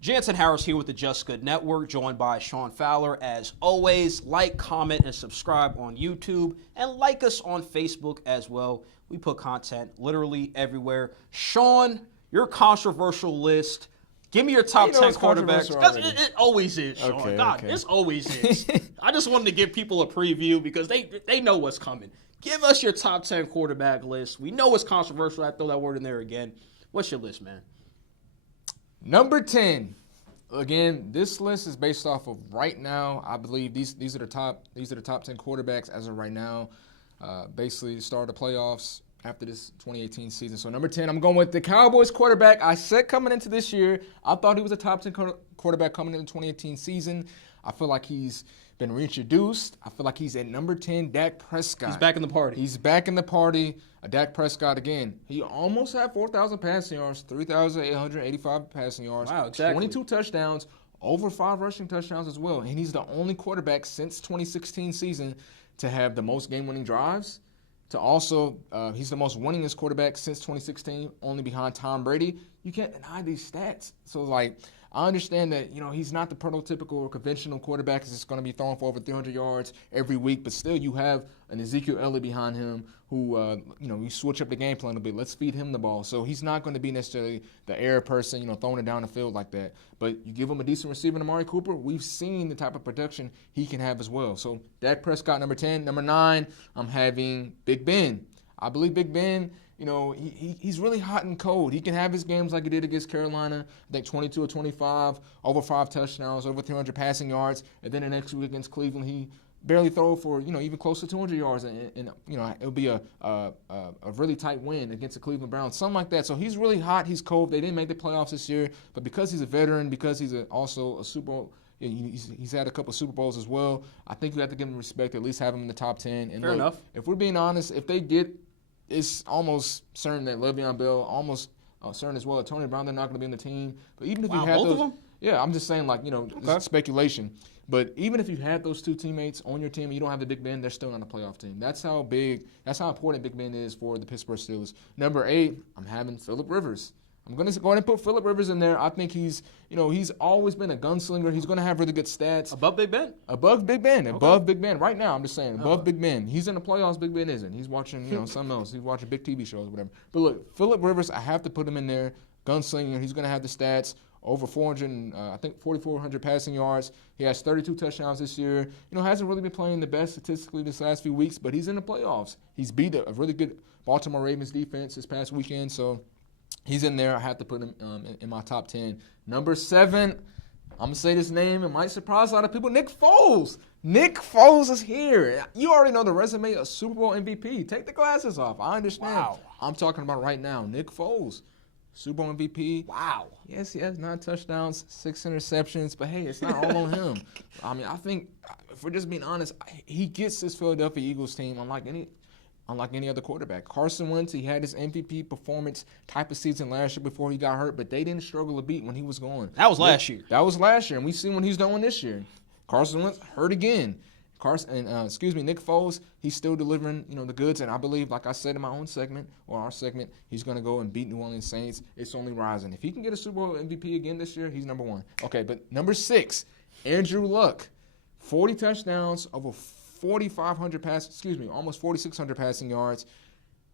Jansen Harris here with the Just Good Network, joined by Sean Fowler. As always, like, comment, and subscribe on YouTube, and like us on Facebook as well. We put content literally everywhere. Sean, your controversial list. Give me your top 10 quarterbacks. It always is, Sean. It always is. I just wanted to give people a preview because they know what's coming. Give us your top 10 quarterback list. We know it's controversial. I throw that word in there again. What's your list, man? Number 10. Again, this list is based off of right now. I believe these are the top 10 quarterbacks as of right now. Basically, start the playoffs after this 2018 season. So number 10, I'm going with the Cowboys quarterback. I said coming into this year, I thought he was a top 10 quarterback coming into the 2018 season. I feel like he's been reintroduced. I feel like he's at number 10, Dak Prescott. He's back in the party. He's back in the party. Dak Prescott again. He almost had 4,000 passing yards, 3,885 passing yards. Wow, exactly. 22 touchdowns, over 5 rushing touchdowns as well. And he's the only quarterback since 2016 season to have the most game-winning drives. He's the most winningest quarterback since 2016, only behind Tom Brady. You can't deny these stats. So, I understand that, he's not the prototypical or conventional quarterback that's going to be throwing for over 300 yards every week, but still you have an Ezekiel Elliott behind him who, you switch up the game plan a bit. Let's feed him the ball. So he's not going to be necessarily the air person, throwing it down the field like that. But you give him a decent receiver in Amari Cooper, we've seen the type of production he can have as well. So Dak Prescott, number 10. Number 9, I'm having Big Ben. I believe Big Ben, he's really hot and cold. He can have his games like he did against Carolina, I think 22 or 25, over 5 touchdowns, over 300 passing yards. And then the next week against Cleveland, he barely throw for, even close to 200 yards. And it'll be a really tight win against the Cleveland Browns, something like that. So he's really hot. He's cold. They didn't make the playoffs this year. But because he's a veteran, because he's also a Super Bowl, he's had a couple of Super Bowls as well, I think you have to give him respect, at least have him in the top 10. And Fair enough. If we're being honest, if they get – it's almost certain that Le'Veon Bell, almost certain as well that Tony Brown, they're not going to be in the team. But even if you had both those, of them? Yeah, I'm just saying this is speculation. But even if you had those two teammates on your team and you don't have the Big Ben, they're still on the playoff team. That's how important Big Ben is for the Pittsburgh Steelers. Number 8, I'm having Phillip Rivers. I'm going to go ahead and put Phillip Rivers in there. I think he's always been a gunslinger. He's going to have really good stats. Above Big Ben? Above Big Ben. Okay. Above Big Ben. Right now, I'm just saying, above Big Ben. He's in the playoffs, Big Ben isn't. He's watching, something else. He's watching big TV shows or whatever. But look, Phillip Rivers, I have to put him in there. Gunslinger. He's going to have the stats. Over 4,400 passing yards. He has 32 touchdowns this year. Hasn't really been playing the best statistically this last few weeks, but he's in the playoffs. He's beat a really good Baltimore Ravens defense this past weekend, so he's in there. I have to put him in my top 10. Number 7, I'm going to say this name. It might surprise a lot of people. Nick Foles. Nick Foles is here. You already know the resume of Super Bowl MVP. Take the glasses off. I understand. Wow. I'm talking about right now. Nick Foles. Super Bowl MVP. Wow. Yes, he has 9 touchdowns, 6 interceptions, but hey, it's not all on him. I mean, I think, if we're just being honest, he gets this Philadelphia Eagles team unlike any other quarterback. Carson Wentz, he had his MVP performance type of season last year before he got hurt, but they didn't struggle to beat when he was going. That was last year. That was last year, and we see what he's doing this year. Carson Wentz hurt again. Nick Foles, he's still delivering, the goods, and I believe, like I said in my own segment, or our segment, he's going to go and beat New Orleans Saints. It's only rising. If he can get a Super Bowl MVP again this year, he's number 1. Okay, but number 6, Andrew Luck, 40 touchdowns, over 4,500 almost 4,600 passing yards.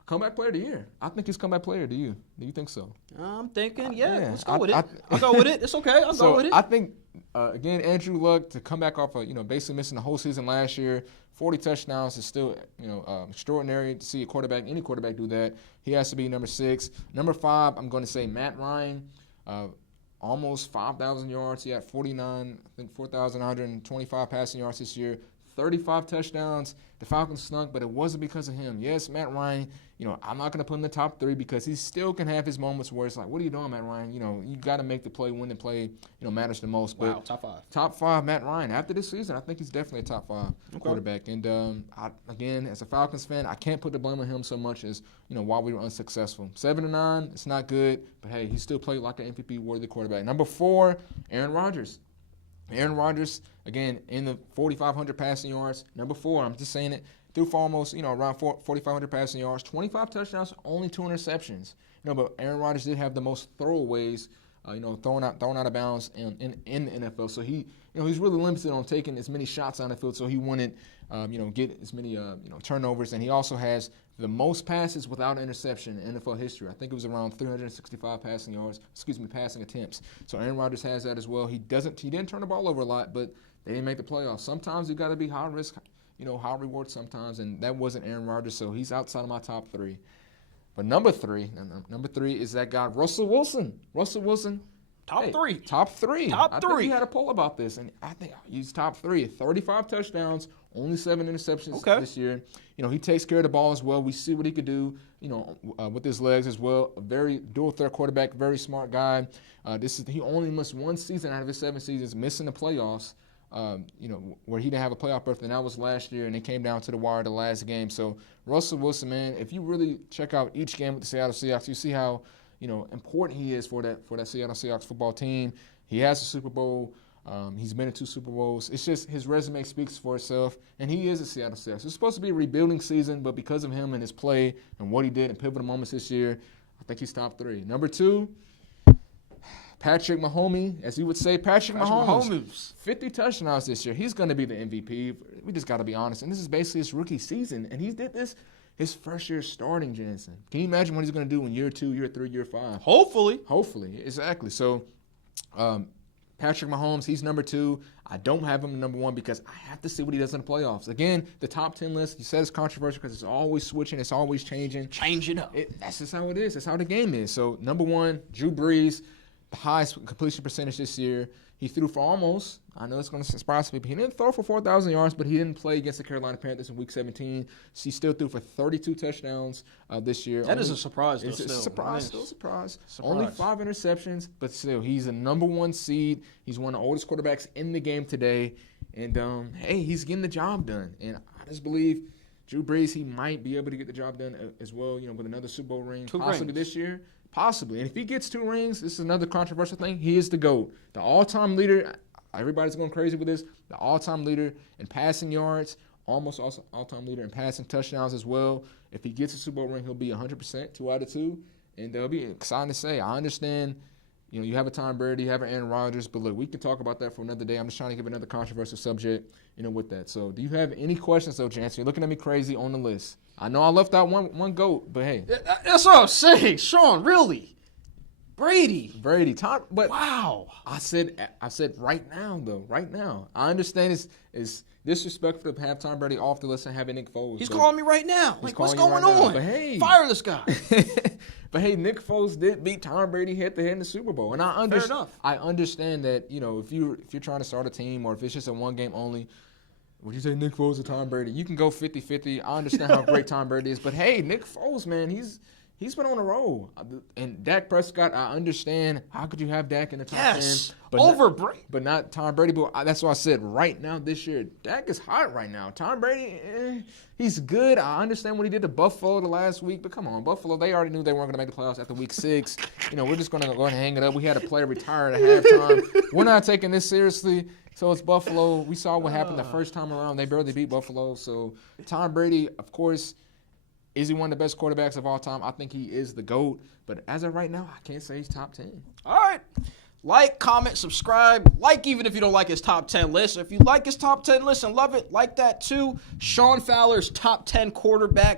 Comeback player of the year. I think he's comeback player. Do you think so? I'm thinking, let's go with it. I'll go with it. It's okay. I'll go with it. I think, again, Andrew Luck, to come back off of, basically missing the whole season last year, 40 touchdowns is still, extraordinary to see any quarterback do that. He has to be number 6. Number 5, I'm going to say Matt Ryan, almost 5,000 yards. He had 4,125 passing yards this year. 35 touchdowns. The Falcons stunk, but it wasn't because of him. Yes, Matt Ryan, I'm not going to put him in the top 3 because he still can have his moments where it's like, what are you doing, Matt Ryan? You got to make the play when the play, matters the most. Wow, top 5. Top 5, Matt Ryan. After this season, I think he's definitely a top 5 quarterback. And, again, as a Falcons fan, I can't put the blame on him so much as, why we were unsuccessful. 7-9, it's not good, but, hey, he still played like an MVP-worthy quarterback. Number 4, Aaron Rodgers. Aaron Rodgers, again, in the 4,500 passing yards. Number 4, I'm just saying it, threw for almost, around 4,500 passing yards. 25 touchdowns, only 2 interceptions. But Aaron Rodgers did have the most throwaways thrown out of bounds in the NFL. So he's really limited on taking as many shots on the field. So he wouldn't, get as many, turnovers. And he also has the most passes without interception in NFL history. I think it was around 365 passing attempts. So Aaron Rodgers has that as well. He didn't turn the ball over a lot, but they didn't make the playoffs. Sometimes you got to be high risk, high reward sometimes, and that wasn't Aaron Rodgers, so he's outside of my top 3. But number three is that guy, Russell Wilson. Top three. Top three. Top three. I think we had a poll about this, and I think he's top 3. 35 touchdowns, only 7 interceptions this year. He takes care of the ball as well. We see what he could do, with his legs as well. A very dual threat quarterback, very smart guy. He only missed 1 season out of his 7 seasons, missing the playoffs. Where he didn't have a playoff berth, and that was last year, and it came down to the wire the last game. So Russell Wilson, man, if you really check out each game with the Seattle Seahawks, you see how important he is for that Seattle Seahawks football team. He has a Super Bowl. He's been in 2 Super Bowls. It's just his resume speaks for itself, and he is a Seattle Seahawks. It's supposed to be a rebuilding season, but because of him and his play and what he did in pivotal moments this year, I think he's top 3. Number 2, Patrick Mahomes, as you would say, Patrick Mahomes. 50 touchdowns this year. He's going to be the MVP. We just got to be honest. And this is basically his rookie season. And he did this his first year starting, Jansen. Can you imagine what he's going to do in year 2, year 3, year 5? Hopefully. Exactly. So, Patrick Mahomes, he's number 2. I don't have him number 1 because I have to see what he does in the playoffs. Again, the top 10 list, you said it's controversial because it's always switching. It's always changing. Change it up. That's just how it is. That's how the game is. So, number 1, Drew Brees. The highest completion percentage this year. He threw for almost, I know it's going to surprise people, he didn't throw for 4,000 yards, but he didn't play against the Carolina Panthers in Week 17. He still threw for 32 touchdowns this year. That is a surprise, though, It's still. a surprise. Only 5 interceptions, but still, he's the number 1 seed. He's one of the oldest quarterbacks in the game today. And, he's getting the job done. And I just believe Drew Brees, he might be able to get the job done as well, with another Super Bowl ring, possibly this year. Possibly. And if he gets 2 rings, this is another controversial thing, he is the GOAT. The all-time leader, everybody's going crazy with this, the all-time leader in passing yards, almost also all-time leader in passing touchdowns as well. If he gets a Super Bowl ring, he'll be 100%, 2 out of 2. And it'll be exciting to say. I understand, you have a Tom Brady, you have an Aaron Rodgers, but look, we can talk about that for another day. I'm just trying to give another controversial subject, with that. So do you have any questions, though, Jansen? You're looking at me crazy on the list. I know I left out one GOAT, but hey. That's what I'm saying, Sean, really? Brady, Tom, but wow. I said right now, though, right now. I understand it's disrespectful to have Tom Brady off the list and having Nick Foles. He's calling me right now. Like, what's going on? But hey. Fire this guy. But hey, Nick Foles did beat Tom Brady head-to-head in the Super Bowl. And I understand that, if you're trying to start a team or if it's just a one game only, would you say Nick Foles or Tom Brady? You can go 50-50. I understand how great Tom Brady is. But hey, Nick Foles, man, he's been on a roll. And Dak Prescott, I understand. How could you have Dak in the top 10? But not Tom Brady. But that's why I said right now this year, Dak is hot right now. Tom Brady, he's good. I understand what he did to Buffalo the last week. But come on, Buffalo, they already knew they weren't going to make the playoffs after Week 6. We're just going to go ahead and hang it up. We had a player retire at halftime. We're not taking this seriously. So it's Buffalo. We saw what happened the first time around. They barely beat Buffalo. So Tom Brady, of course, is he one of the best quarterbacks of all time? I think he is the GOAT. But as of right now, I can't say he's top 10. All right. Like, comment, subscribe. Like even if you don't like his top 10 list. If you like his top 10 list and love it, like that too. Sean Fowler's top 10 quarterbacks.